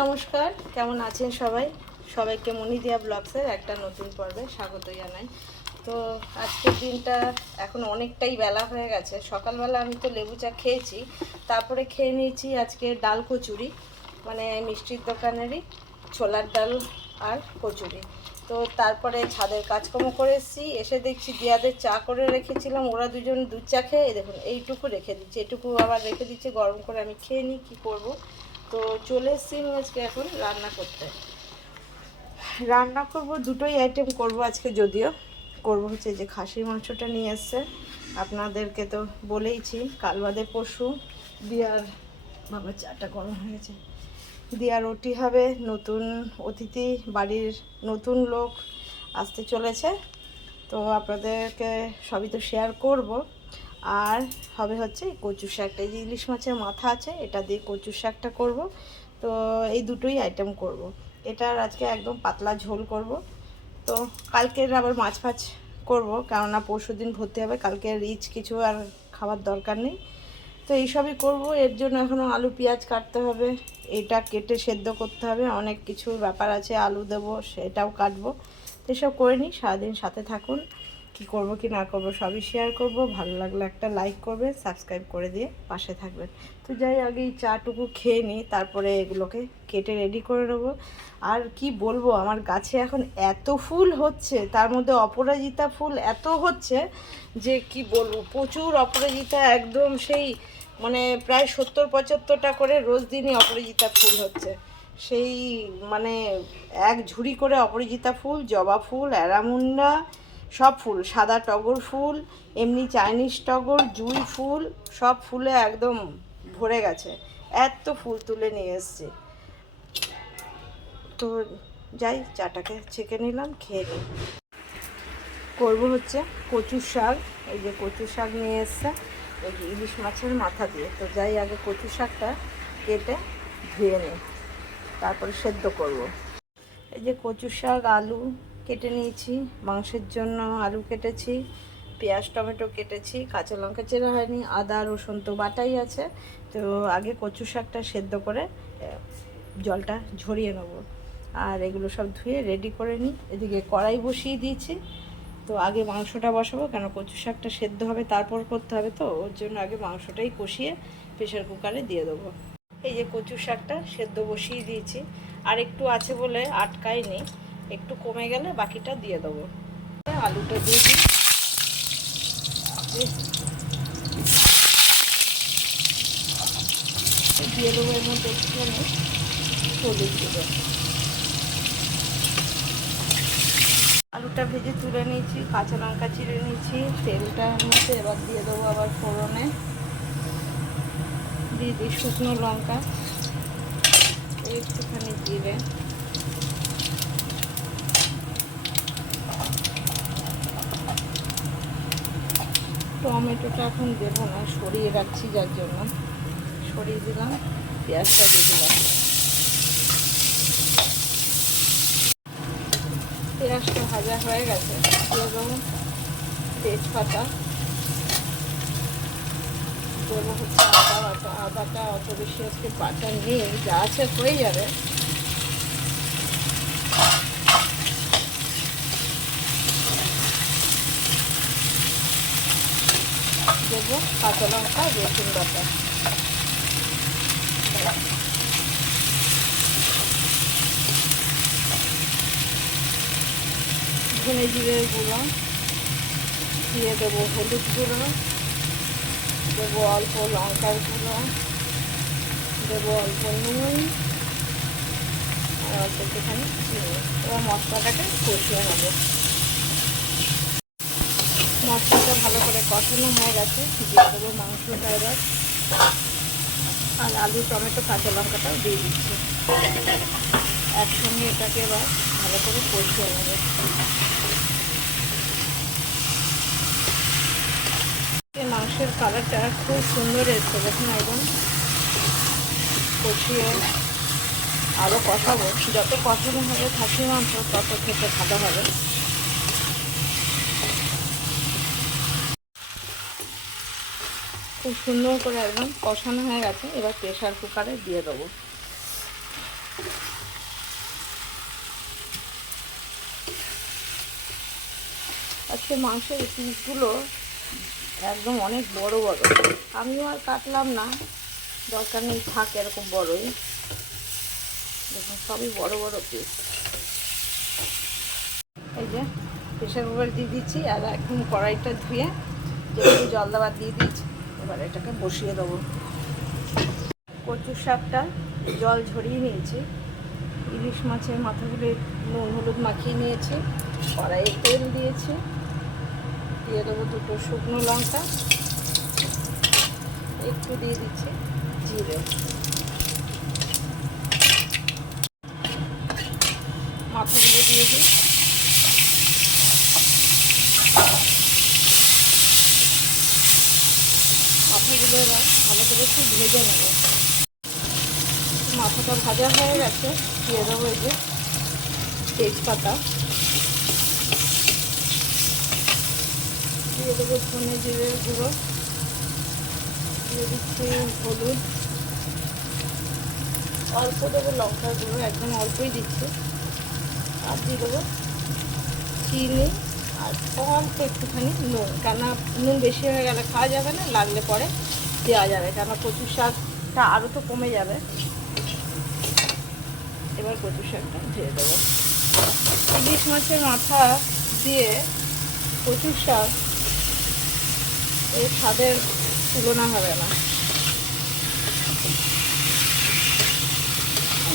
নমস্কার, কেমন আছেন সবাই? সবাইকে মনিদিয়া ব্লগসের একটা নতুন পর্বে স্বাগত জানাই। তো আজকের দিনটা এখন অনেকটাই বেলা হয়ে গেছে। সকালবেলা আমি তো লেবু চা খেয়েছি, তারপরে খেয়ে নিয়েছি আজকে ডাল কচুরি মানে মিষ্টির দোকানেরই ছোলার ডাল আর কচুরি। তো তারপরে ছাদের কাজকর্ম করে এসেছি, এসে দেখছি দিয়াদের চা করে রেখেছিলাম, ওরা দুজন দুধ চা খেয়ে দেখুন, এইটুকু রেখে দিচ্ছি, এটুকু আবার রেখে দিচ্ছি, গরম করে আমি খেয়ে নিই, কী করব? তো চলে এসেছি আমি আজকে এখন রান্না করতে। রান্না করব, দুটোই আইটেম করব আজকে যদিও। করব হচ্ছে যে খাসির মাংসটা নিয়ে এসছে। আপনাদেরকে তো বলেইছি কাল বাদে পরশু দিয়ার বাবা চাটা গরম হয়েছে দিয়া রুটি হবে, নতুন অতিথি, বাড়ির নতুন লোক আসতে চলেছে। তো আপনাদেরকে সবই তো শেয়ার করব। আর হবে হচ্ছে কচু শাকটা। এই যে ইলিশ মাছের মাথা আছে, এটা দিয়ে কচু শাকটা করব। তো এই দুটোই আইটেম করব। এটার আজকে একদম পাতলা ঝোল করব। তো কালকের আবার মাছ ফাছ করব, কেননা পরশু দিন ভর্তি হবে, কালকে রিচ কিছু আর খাওয়ার দরকার নেই। তো এইসবই করব। এর জন্য এখনও আলু, পেঁয়াজ কাটতে হবে, এটা কেটে সেদ্ধ করতে হবে। অনেক কিছু ব্যাপার আছে, আলু দেবো, সেটাও কাটবো। তো এসব করে নিই, সারাদিন সাথে থাকুন। কি করব, কি না করব, সবই শেয়ার করব। ভালো লাগলে একটা লাইক করবে সাবস্ক্রাইব করে দিয়ে পাশে থাকবেন। তো যাই, আগে এই চাটুকু খেয়ে নিই, তারপরে এগুলোকে কেটে রেডি করে নেব। আর কি বলব, আমার গাছে এখন এত ফুল হচ্ছে, তার মধ্যে অপরাজিতা ফুল এত হচ্ছে যে কি বলব, প্রচুর অপরাজিতা, একদম সেই মানে প্রায় সত্তর পঁচাত্তরটা করে রোজ দিনই অপরাজিতা ফুল হচ্ছে। সেই মানে এক ঝুড়ি করে অপরাজিতা ফুল, জবা ফুল, অ্যারামুন্ডা সব ফুল, সাদা টগর ফুল, এমনি চাইনিজ টগর, জুই ফুল, সব ফুলে একদম ভরে গেছে। এত ফুল তুলে নিয়ে এসছি। তো যাই, চাটাকে ছেঁকে নিলাম, খেয়ে নিই। করব হচ্ছে কচু শাক। এই যে কচু শাক নিয়ে এসছে। এই ইলিশ মাছের মাথা দিয়ে। তো যাই, আগে কচু শাকটা কেটে ধুয়ে নিই। তারপরে সেদ্ধ করব। এই যে কচু শাক, আলু কেটে নিয়েছি, মাংসের জন্য আলু কেটেছি, পেঁয়াজ, টমেটো কেটেছি, কাঁচা লঙ্কা চেরা হয়নি, আদা, রসুন তো বাটাই আছে। তো আগে কচু শাকটা সেদ্ধ করে জলটা ঝরিয়ে নেব। আর এগুলো সব ধুয়ে রেডি করে নিই। এদিকে কড়াই বসিয়ে দিয়েছি। তো আগে মাংসটা বসাবো, কেন কচু শাকটা সেদ্ধ হবে, তারপর করতে হবে তো, ওর জন্য আগে মাংসটাই কষিয়ে প্রেশার কুকারে দিয়ে দেবো। এই যে কচু শাকটা সেদ্ধ বসিয়ে দিয়েছি। আর একটু আছে বলে আটকাই নেই একটু কমে গেলে বাকিটা দিয়ে দেবো। আলুটা দিয়ে দিই। দিয়ে দেবো এর মধ্যে একটুখানি হলুদ দেবো আলুটা ভেজে তুলে নিয়েছি, কাঁচা লঙ্কা চিড়ে নিয়েছি তেলটার মধ্যে এবার দিয়ে দেবো আবার ফোড়নে। দিয়ে দিই শুকনো লঙ্কা। একটুখানি জিরে। টমেটোটা এখন দেবো না, সরিয়ে রাখছি যার জন্য। সরিয়ে দিলাম, পেঁয়াজটা দিয়ে দিলাম। পেঁয়াজটা ভাজা হয়ে গেছে দেবো তেজপাতা। দেবো হচ্ছে আদা বাটা, আদাটা অত বেশি আজকে বাটা নেই, যা আছে হয়ে যাবে। দেবো কাঁচা লঙ্কা, রসুন বাটা। ধনে জিরে গুঁড়ো, দিয়ে দেবো হলুদ গুঁড়ো, দেবো অল্প লঙ্কার গুঁড়ো, দেবো অল্প নুন, আর অল্প একটুখানি চিনি এবার মশলাটাকে কষিয়ে নেব। মশলাটা ভালো করে কষানো হয়ে গেছে। দিয়ে দেবো মাংসটা এবার আর আলু, টমেটো, কাঁচা লঙ্কাটাও দিয়ে দিচ্ছি। একসঙ্গে এটাকে এবার ভালো করে কষিয়ে নেবে। মাংসের কালারটা খুব সুন্দর এসছে, দেখুন একদম। কষিয়ে আরও কষাবো। যত কষানো হবে খাসি মাংস, তত খেতে ভালো হবে। খুব সুন্দর করে একদম কষানো হয়ে গেছে। এবার প্রেশার কুকারে দিয়ে দেবো। আজকে মাংসের পিসগুলো একদম অনেক বড় বড়। আমিও আর কাটলাম না। দরকার নেই থাক এরকম বড়ই। দেখুন, সবই বড় বড় পিস এই যে প্রেশার কুকার দিয়ে দিচ্ছি, আর এখন কড়াইটা ধুয়ে জল দাবার দিয়ে দিচ্ছি এবার এটাকে বসিয়ে দেবো। কচুর শাকটা জল ঝরিয়ে নিয়েছি। ইলিশ মাছের মাথাগুলো নুন হলুদ মাখিয়ে নিয়েছি। কড়াইয়ে তেল দিয়েছি। দিয়ে দেবো দুটো শুকনো লঙ্কা। একটু দিয়ে দিচ্ছি জিরে। মাথাগুলো দিয়ে দিই। মাথাগুলো এবার ভালো করে একটু ভেজে নেব। মাথাটা ভাজা হয়ে গেছে, দিয়ে দেবো এই যে তেজপাতা। দিয়ে দেবো ধনে জিরে গুঁড়ো, দিয়ে দিচ্ছি হলুদ। অল্প দেবো লঙ্কার গুঁড়ো, একদম অল্পই দিচ্ছি। আর দিয়ে দেবো চিনি। আর অল্প একটুখানি নুন, কেননা নুন বেশি হয়ে গেলে খাওয়া যাবে না, লাগলে পরে দেওয়া যাবে, কেননা কচু শাকটা আরও তো কমে যাবে। এবার কচু শাকটা দিয়ে দেবো। ইলিশ মাছের মাথা দিয়ে কচুর শাক, এর স্বাদের তুলনা হবে না।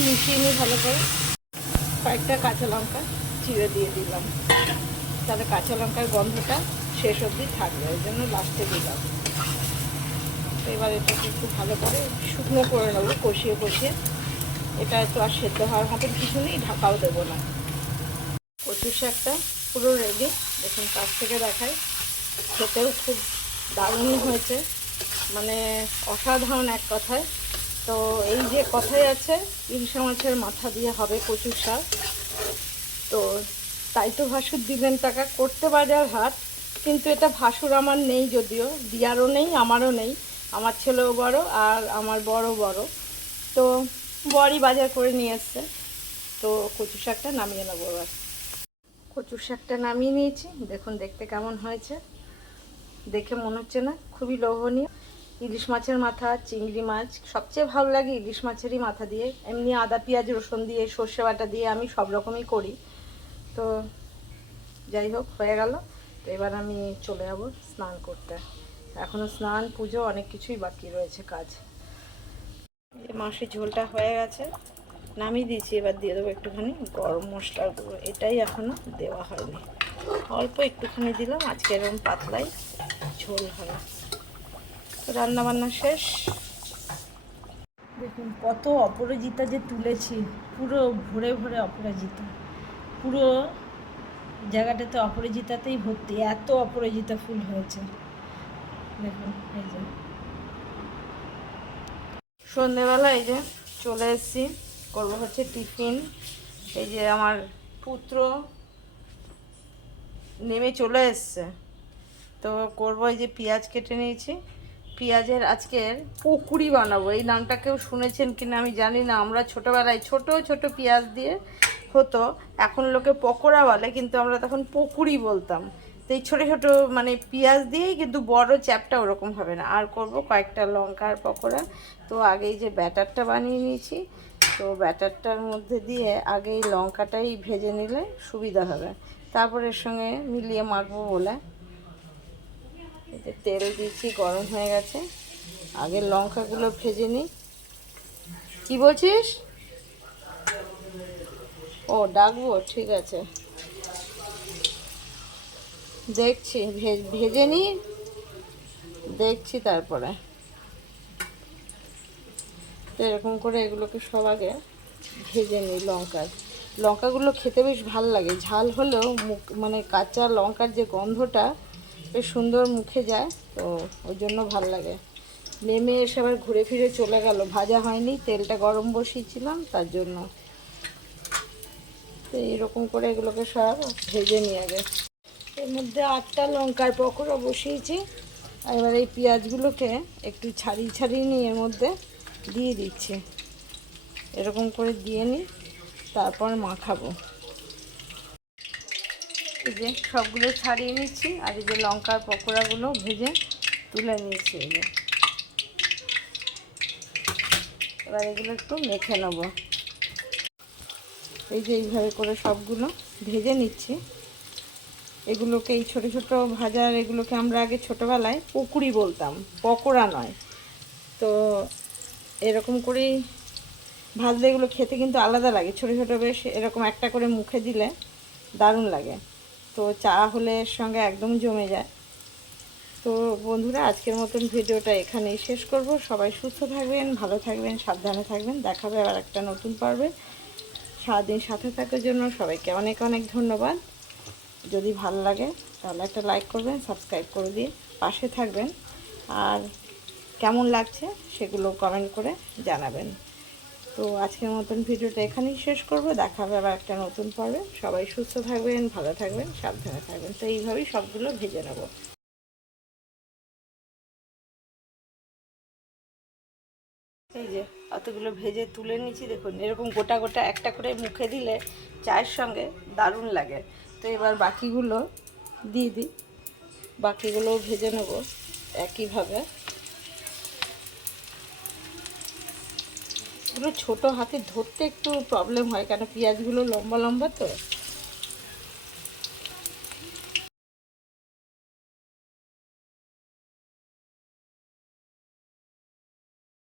মিশিয়ে নিয়ে ভালো করে। কয়েকটা কাঁচা লঙ্কা চিড়ে দিয়ে দিলাম। তাহলে কাঁচা লঙ্কার গন্ধটা শেষ অবধি থাকবে, ওই জন্য লাস্টে দিলাম তো এবার এটাকে একটু ভালো করে শুকনো করে নেব, কষিয়ে কষিয়ে। এটা তো আর সেদ্ধ হওয়ার মতন কিছু নেই, ঢাকাও দেবো না। কচুর শাকটা পুরো রেডি দেখুন, কাছ থেকে দেখাই। খেতেও খুব দারুণ হয়েছে। মানে অসাধারণ এক কথায়। তো এই যে কথাই আছে, ইলশা মাছের মাথা দিয়ে হবে কচুর শাক। তো তাই তো ভাসুর দিলেন টাকা করতে বাজার হাট, কিন্তু এটা ভাসুর আমার নেই যদিও, দিয়ারও নেই, আমারও নেই, আমার ছেলেও বড় আর আমার বড় বড়। তো বড়ই বাজার করে নিয়ে এসছে। তো কচু শাকটা নামিয়ে নেব এবার। কচু শাকটা নামিয়ে নিয়েছি, দেখুন দেখতে কেমন হয়েছে। দেখে মনে হচ্ছে না, খুবই লোভনীয়। ইলিশ মাছের মাথা, চিংড়ি মাছ, সবচেয়ে ভালো লাগে ইলিশ মাছেরই মাথা দিয়ে। এমনি আদা, পেঁয়াজ, রসুন দিয়ে, সর্ষে বাটা দিয়ে আমি সব রকমই করি। তো যাই হোক, হয়ে গেল। তো এবার আমি চলে যাব স্নান করতে। এখনও স্নান, পুজো, অনেক কিছুই বাকি রয়েছে কাজ। এই মাসের ঝোলটা হয়ে গেছে। নামিয়ে দিয়েছি, এবার দিয়ে দেবো একটুখানি গরম মশলার গুঁড়ো। এটাই এখনও দেওয়া হয়নি। অল্প একটুখানি দিলাম, আজকে এরকম পাতলাই ঝোল হবে তো রান্নাবান্না শেষ। দেখুন, কত অপরাজিতা যে তুলেছি। পুরো ভরে ভরে অপরাজিতা। পুরো জায়গাটাতে অপরাজিতাতেই ভর্তি, এত অপরাজিতা ফুল হয়েছে। দেখুন, এই যে। সন্ধেবেলা এই যে চলে এসেছি, করব হচ্ছে টিফিন। এই যে আমার পুত্র নেমে চলে এসছে। তো করব এই যে পেঁয়াজ কেটে নিয়েছি পেঁয়াজের আজকের পকুড়ি বানাবো। এই নামটা কেউ শুনেছেন কিনা আমি জানি না। আমরা ছোটোবেলায় ছোট ছোট পেঁয়াজ দিয়ে হতো। এখন লোকে পকোড়া বলে, কিন্তু আমরা তখন পকুড়ি বলতাম। তো এই ছোটো ছোটো মানে পেঁয়াজ দিয়েই কিন্তু বড় চ্যাপটা ওরকম হবে না। আর করব কয়েকটা লঙ্কার পকোড়া। তো আগেই যে ব্যাটারটা বানিয়ে নিয়েছি। তো ব্যাটারটার মধ্যে দিয়ে আগে এই লঙ্কাটাই ভেজে নিলে সুবিধা হবে। তারপর এর সঙ্গে মিলিয়ে মাখবো বলে। তেল দিয়েছি, গরম হয়ে গেছে। আগে লঙ্কাগুলো ভেজে নিই। কি বলছিস? ও, ডাকবো, ঠিক আছে। দেখছি ভেজে নিই। দেখছি তারপরে। তো এরকম করে এগুলোকে সব আগে ভেজে নিই লঙ্কার। লঙ্কাগুলো খেতে বেশ ভালো লাগে। ঝাল হলেও মুখ মানে কাঁচা লঙ্কার যে গন্ধটা বেশ সুন্দর মুখে যায়, তো ওই জন্য ভালো লাগে। নেমে এসে আবার ঘুরে ফিরে চলে গেল। ভাজা হয়নি, তেলটা গরম বসিয়েছিলাম, তার জন্য। তো এইরকম করে এগুলোকে সব ভেজে নিয়ে আগে। এর মধ্যে আটটা লঙ্কার পকোড়া বসিয়েছি। এবার এই পেঁয়াজগুলোকে একটু ছাড়িয়ে ছাড়িয়ে নিয়ে এর মধ্যে দিয়ে দিচ্ছি। এরকম করে দিয়ে নিই, তারপর মাখাবো। এই যে সবগুলো ছাড়িয়ে নিচ্ছি, আর এই যে লঙ্কার পকোড়াগুলো ভেজে তুলে নিয়েছি এই যে। এবার এগুলো একটু মেখে নেব। এই যে এইভাবে করে সবগুলো ভেজে নিচ্ছি। এগুলোকে এই ছোটো ছোটো ভাজার এগুলোকে আমরা আগে ছোটোবেলায় পকুড়ি বলতাম, পকোড়া নয়। তো এরকম করেই ভাজলে এগুলো খেতে কিন্তু আলাদা লাগে, ছোটো ছোটো বেশ এরকম একটা করে মুখে দিলে দারুণ লাগে। তো চা হলে এর সঙ্গে একদম জমে যায়। তো বন্ধুরা, আজকের মতন ভিডিওটা এখানেই শেষ করব। সবাই সুস্থ থাকবেন, ভালো থাকবেন, সাবধানে থাকবেন। দেখাবে আবার একটা নতুন পর্বে। সারাদিন সাথে থাকার জন্য সবাইকে অনেক অনেক ধন্যবাদ। যদি ভালো লাগে, তাহলে একটা লাইক করবেন, সাবস্ক্রাইব করে দিয়ে পাশে থাকবেন। আর কেমন লাগছে সেগুলো কমেন্ট করে জানাবেন। তো আজকের মতন ভিডিওটা এখানেই শেষ করব। দেখা হবে আবার একটা নতুন পর্বে। সবাই সুস্থ থাকবেন, ভালো থাকবেন, সাবধানে থাকবেন। তো এইভাবেই সবগুলো ভেজে নেব। এই যে অতগুলো ভেজে তুলে নিয়েছি, দেখুন, এরকম গোটা গোটা একটা করে মুখে দিলে চায়ের সঙ্গে দারুণ লাগে। তো এবার বাকিগুলো দিয়ে দিই। বাকিগুলোও ভেজে নেব একইভাবে। এগুলো ছোট হাতে ধরতে একটু প্রবলেম হয়। কেন পেঁয়াজগুলো লম্বা লম্বা তো?